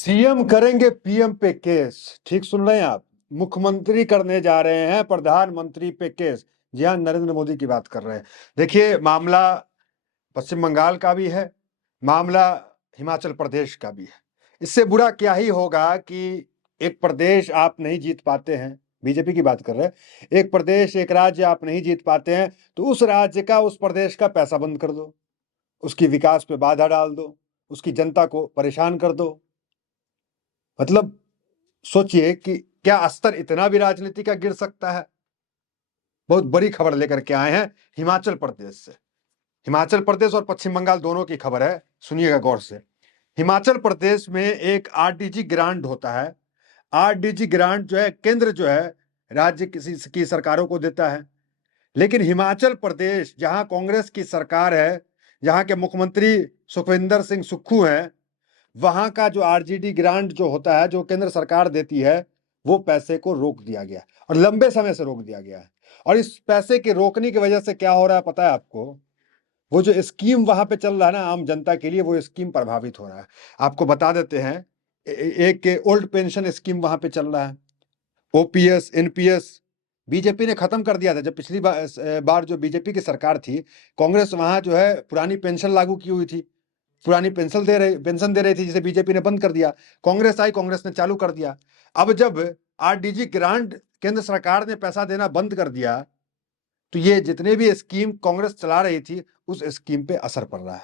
CM करेंगे PM पे case. ठीक सुन रहे हैं आप। मुख्यमंत्री करने जा रहे हैं प्रधानमंत्री पे केस। जी हाँ, नरेंद्र मोदी की बात कर रहे हैं। देखिए, मामला पश्चिम बंगाल का भी है, मामला हिमाचल प्रदेश का भी है। इससे बुरा क्या ही होगा कि एक प्रदेश आप नहीं जीत पाते हैं, बीजेपी की बात कर रहे हैं। एक प्रदेश, एक राज्य आप नहीं जीत पाते हैं तो उस राज्य का, उस प्रदेश का पैसा बंद कर दो, उसकी विकास पे बाधा डाल दो, उसकी जनता को परेशान कर दो। मतलब सोचिए कि क्या स्तर इतना भी राजनीति का गिर सकता है। बहुत बड़ी खबर लेकर के आए हैं हिमाचल प्रदेश से। हिमाचल प्रदेश और पश्चिम बंगाल दोनों की खबर है, सुनिएगा गौर से। हिमाचल प्रदेश में एक आरडीजी ग्रांट होता है। आरडीजी ग्रांट जो है, केंद्र जो है राज्य किसी की सरकारों को देता है। लेकिन हिमाचल प्रदेश, जहां कांग्रेस की सरकार है, जहां के मुख्यमंत्री सुखविंदर सिंह सुक्खू हैं, वहां का जो आरजीडी ग्रांट जो होता है, जो केंद्र सरकार देती है, वो पैसे को रोक दिया गया और लंबे समय से रोक दिया गया है। और इस पैसे के रोकने की वजह से क्या हो रहा है पता है आपको? वो जो स्कीम वहां पे चल रहा है ना आम जनता के लिए, वो स्कीम प्रभावित हो रहा है। आपको बता देते हैं, एक ओल्ड पेंशन स्कीम वहां पे चल रहा है। ओपीएस, एनपीएस बीजेपी ने खत्म कर दिया था। जब पिछली बार जो बीजेपी की सरकार थी, कांग्रेस वहां जो है पुरानी पेंशन लागू की हुई थी, पुरानी पेंशन दे रही थी, जिसे बीजेपी ने बंद कर दिया। कांग्रेस आई, कांग्रेस ने चालू कर दिया। अब जब आरडीजी ग्रांट केंद्र सरकार ने पैसा देना बंद कर दिया, तो ये जितने भी स्कीम कांग्रेस चला रही थी, उस स्कीम पे असर पड़ रहा है।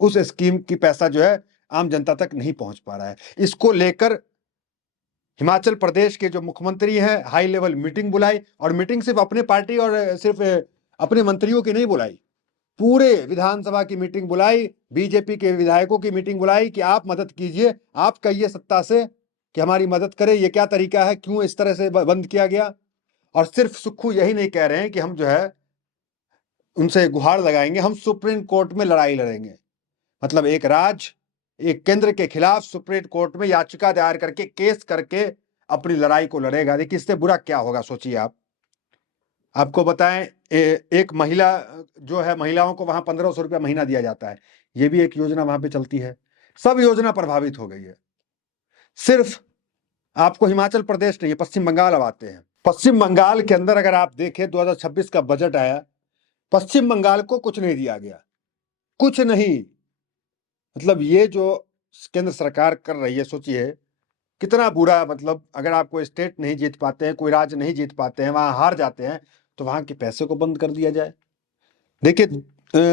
उस स्कीम की पैसा जो है आम जनता तक नहीं पहुंच पा रहा है। इसको लेकर हिमाचल प्रदेश के जो मुख्यमंत्री हैं, हाई लेवल मीटिंग बुलाई, और मीटिंग सिर्फ अपने पार्टी और सिर्फ अपने मंत्रियों की नहीं बुलाई, पूरे विधानसभा की मीटिंग बुलाई, बीजेपी के विधायकों की मीटिंग बुलाई कि आप मदद कीजिए, आप कहिए सत्ता से कि हमारी मदद करें, ये क्या तरीका है, क्यों इस तरह से बंद किया गया। और सिर्फ सुक्खू यही नहीं कह रहे हैं कि हम जो है उनसे गुहार लगाएंगे, हम सुप्रीम कोर्ट में लड़ाई लड़ेंगे। मतलब एक राज्य, एक केंद्र के खिलाफ सुप्रीम कोर्ट में याचिका दायर करके, केस करके अपनी लड़ाई को लड़ेगा। देखिए, इससे बुरा क्या होगा सोचिए आप। आपको बताएं, एक महिला जो है, महिलाओं को वहां 1500 रुपया महीना दिया जाता है, ये भी एक योजना वहां पे चलती है। सब योजना प्रभावित हो गई है। सिर्फ आपको हिमाचल प्रदेश नहीं है, पश्चिम बंगाल अब आते हैं। पश्चिम बंगाल के अंदर अगर आप देखें, 2026 का बजट आया, पश्चिम बंगाल को कुछ नहीं दिया गया, कुछ नहीं। मतलब ये जो केंद्र सरकार कर रही है, सोचिए कितना बुरा। मतलब अगर आप कोई स्टेट नहीं जीत पाते हैं, कोई राज्य नहीं जीत पाते हैं, वहां हार जाते हैं, तो वहां के पैसे को बंद कर दिया जाए। देखिए,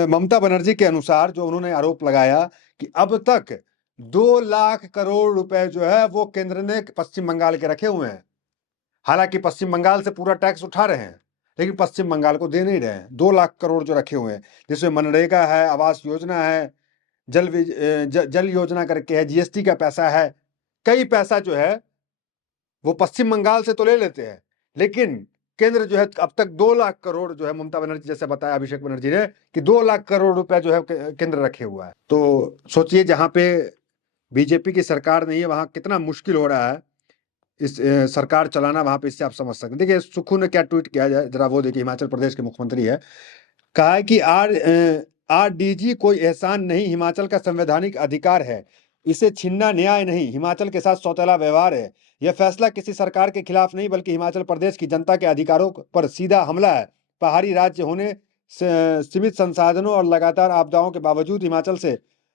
ममता बनर्जी के अनुसार जो उन्होंने आरोप लगाया कि अब तक 2 लाख करोड़ रुपए जो है वो केंद्र ने पश्चिम बंगाल के रखे हुए हैं। हालांकि पश्चिम बंगाल से पूरा टैक्स उठा रहे हैं, लेकिन पश्चिम बंगाल को दे नहीं रहे हैं। 2 लाख करोड़ जो रखे हुए हैं, जिसमें मनरेगा है, आवास योजना है, जल योजना करके है, जीएसटी का पैसा है। कई पैसा जो है वो पश्चिम बंगाल से तो ले लेते हैं, लेकिन केंद्र जो है अब तक 2 लाख करोड़ जो है, ममता बनर्जी जैसे बताया अभिषेक बनर्जी ने कि 2 लाख करोड़ रुपया जो है केंद्र रखे हुआ है। तो सोचिए, जहां पे बीजेपी की सरकार नहीं है, वहां कितना मुश्किल हो रहा है इस सरकार चलाना वहां पे। इससे आप समझ सकते हैं। देखिए, सुक्खू ने क्या ट्वीट किया जाए जरा वो देखिए। हिमाचल प्रदेश के मुख्यमंत्री है, कहा है कि आरडीजी कोई एहसान नहीं, हिमाचल का संवैधानिक अधिकार है, इसे छीनना न्याय नहीं, हिमाचल के साथ सौतेला व्यवहार है। यह फैसला किसी सरकार के खिलाफ नहीं, बल्कि हिमाचल प्रदेश की जनता के अधिकारों पर सीधा हमला है। पहाड़ी राज्य होने सीमित संसाधनों और लगातार आपदाओं के बावजूद हिमाचल से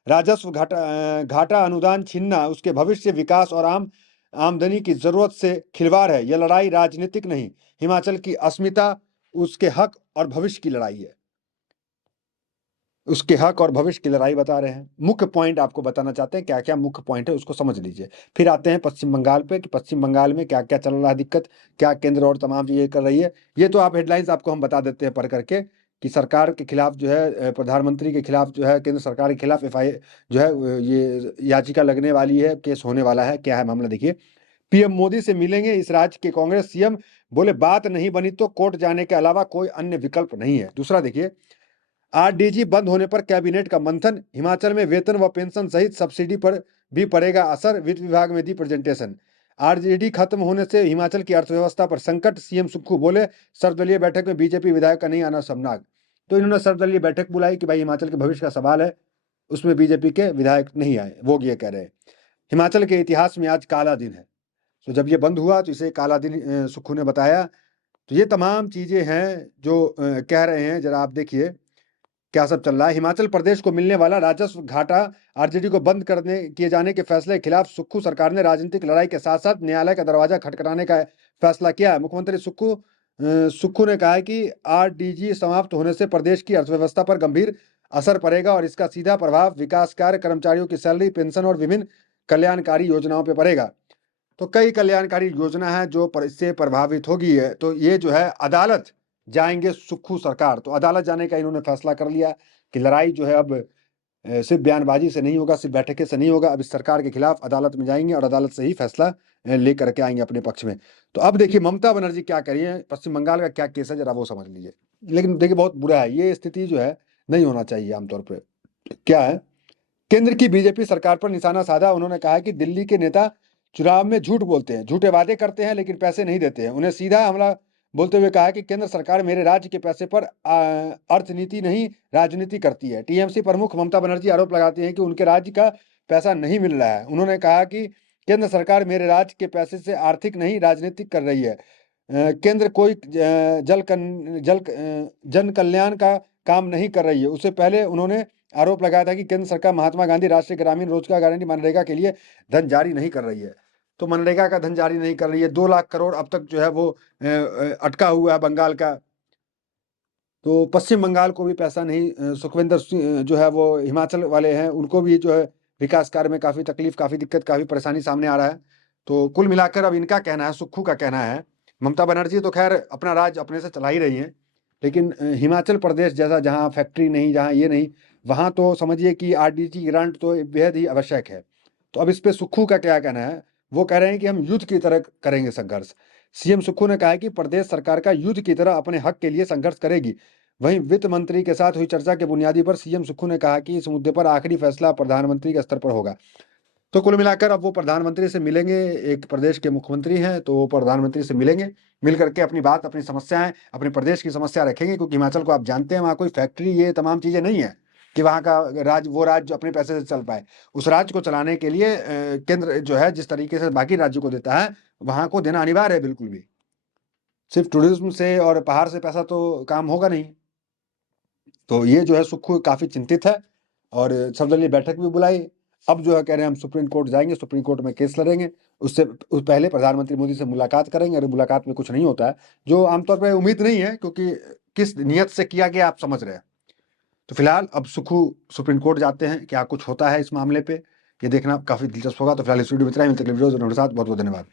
राजस्व घाटा अनुदान छीनना उसके भविष्य, विकास और आमदनी की जरूरत से खिलवाड़ है। यह लड़ाई राजनीतिक नहीं, हिमाचल की अस्मिता, उसके हक और भविष्य की लड़ाई है। उसके हक और भविष्य की लड़ाई बता रहे हैं। मुख्य पॉइंट आपको बताना चाहते हैं, क्या क्या मुख्य पॉइंट है उसको समझ लीजिए। फिर आते हैं पश्चिम बंगाल पे कि पश्चिम बंगाल में क्या क्या चल रहा है दिक्कत, क्या केंद्र और तमाम चीजें कर रही है। ये तो आप हेडलाइंस आपको हम बता देते हैं पढ़ करके कि सरकार के खिलाफ जो है, प्रधानमंत्री के खिलाफ जो है, केंद्र सरकार के खिलाफ एफआई जो है ये याचिका लगने वाली है, केस होने वाला है। क्या है मामला देखिए। पीएम मोदी से मिलेंगे इस राज्य के कांग्रेस सीएम, बोले बात नहीं बनी तो कोर्ट जाने के अलावा कोई अन्य विकल्प नहीं है। दूसरा देखिए, आरडीजी बंद होने पर कैबिनेट का मंथन, हिमाचल में वेतन व पेंशन सहित सब्सिडी पर भी पड़ेगा असर, वित्त विभाग में दी प्रेजेंटेशन। आरजेडी खत्म होने से हिमाचल की अर्थव्यवस्था पर संकट, सीएम सुक्खू बोले सर्वदलीय बैठक में बीजेपी विधायक का नहीं आना शर्मनाक। तो इन्होंने सर्वदलीय बैठक बुलाई कि भाई हिमाचल के भविष्य का सवाल है, उसमें बीजेपी के विधायक नहीं आए, वो ये कह रहे हैं। हिमाचल के इतिहास में आज काला दिन है। तो जब ये बंद हुआ तो इसे काला दिन सुक्खू ने बताया। तो ये तमाम चीजें हैं जो कह रहे हैं। जरा आप देखिए क्या सब चल रहा है। हिमाचल प्रदेश को मिलने वाला राजस्व घाटा आरजेडी को बंद करने किए जाने के फैसले के खिलाफ सुक्खू सरकार ने राजनीतिक लड़ाई के साथ साथ न्यायालय का दरवाजा खटखटाने का फैसला किया है। मुख्यमंत्री सुक्खू ने कहा है कि आरडीजी समाप्त होने से प्रदेश की अर्थव्यवस्था पर गंभीर असर पड़ेगा और इसका सीधा प्रभाव विकास कार्य, कर्मचारियों की सैलरी, पेंशन और विभिन्न कल्याणकारी योजनाओं पर पड़ेगा। तो कई कल्याणकारी योजना है जो इससे प्रभावित होगी है। तो ये जो है अदालत जाएंगे सुक्खू सरकार। तो अदालत जाने का इन्होंने फैसला कर लिया कि लड़ाई जो है अब सिर्फ बयानबाजी से नहीं होगा, सिर्फ बैठकें से नहीं होगा। अब इस सरकार के खिलाफ अदालत में जाएंगे और अदालत से ही फैसला लेकर के आएंगे अपने पक्ष में। तो अब देखिए ममता बनर्जी क्या करिए, पश्चिम बंगाल का क्या केस है जरा वो समझ लीजिए। लेकिन देखिए बहुत बुरा है, ये स्थिति जो है नहीं होना चाहिए आमतौर पर। क्या है, केंद्र की बीजेपी सरकार पर निशाना साधा। उन्होंने कहा कि दिल्ली के नेता चुनाव में झूठ बोलते हैं, झूठे वादे करते हैं लेकिन पैसे नहीं देते हैं। उन्हें सीधा हमला बोलते हुए कहा कि केंद्र सरकार मेरे राज्य के पैसे पर अर्थनीति नहीं राजनीति करती है। टीएमसी प्रमुख ममता बनर्जी आरोप लगाती हैं कि उनके राज्य का पैसा नहीं मिल रहा है। उन्होंने कहा कि केंद्र सरकार मेरे राज्य के पैसे से आर्थिक नहीं राजनीतिक कर रही है। केंद्र कोई जन कल्याण का काम नहीं कर रही है। उससे पहले उन्होंने आरोप लगाया था कि केंद्र सरकार महात्मा गांधी राष्ट्रीय ग्रामीण रोजगार गारंटी मनरेगा के लिए धन जारी नहीं कर रही है। तो मनरेगा का धन जारी नहीं कर रही है। 2 लाख करोड़ अब तक जो है वो अटका हुआ है बंगाल का। तो पश्चिम बंगाल को भी पैसा नहीं। सुखविंदर सिंह जो है वो हिमाचल वाले हैं, उनको भी जो है विकास कार्य में काफी तकलीफ, काफी दिक्कत, काफी परेशानी सामने आ रहा है। तो कुल मिलाकर अब इनका कहना है, सुक्खू का कहना है, ममता बनर्जी तो खैर अपना राज्य अपने से चला ही रही है, लेकिन हिमाचल प्रदेश जैसा जहाँ फैक्ट्री नहीं, जहाँ ये नहीं, वहाँ तो समझिए कि आरडीजी ग्रांट तो बेहद ही आवश्यक है। तो अब इस पे सुक्खू का क्या कहना है? वो कह रहे हैं कि हम युद्ध की तरह करेंगे संघर्ष। सीएम सुक्खू ने कहा है कि प्रदेश सरकार का युद्ध की तरह अपने हक के लिए संघर्ष करेगी। वहीं वित्त मंत्री के साथ हुई चर्चा के बुनियादी पर सीएम सुक्खू ने कहा कि इस मुद्दे पर आखिरी फैसला प्रधानमंत्री के स्तर पर होगा। तो कुल मिलाकर अब वो प्रधानमंत्री से मिलेंगे। एक प्रदेश के मुख्यमंत्री हैं तो वो प्रधानमंत्री से मिलेंगे, मिल करके अपनी बात, अपनी समस्याएं, अपने प्रदेश की समस्या रखेंगे। क्योंकि हिमाचल को आप जानते हैं वहाँ कोई फैक्ट्री, ये तमाम चीजें नहीं है कि वहाँ का वो राज्य अपने पैसे से चल पाए। उस राज्य को चलाने के लिए केंद्र जो है जिस तरीके से बाकी राज्यों को देता है, वहाँ को देना अनिवार्य है। बिल्कुल भी सिर्फ टूरिज्म से और पहाड़ से पैसा तो काम होगा नहीं। तो ये जो है सुक्खू काफी चिंतित है और सर्वदलीय बैठक भी बुलाई। अब जो है कह रहे हैं हम सुप्रीम कोर्ट जाएंगे, सुप्रीम कोर्ट में केस लड़ेंगे। उससे पहले प्रधानमंत्री मोदी से मुलाकात करेंगे। अगर मुलाकात में कुछ नहीं होता है, जो आमतौर पर उम्मीद नहीं है, क्योंकि किस नियत से किया गया आप समझ रहे हैं। तो फिलहाल अब सुक्खू सुप्रीम कोर्ट जाते हैं, क्या कुछ होता है इस मामले पे ये देखना काफी दिलचस्प होगा। तो फिलहाल इस वीडियो में इतना ही। मिलते हैं अगले वीडियो में, बहुत बहुत धन्यवाद।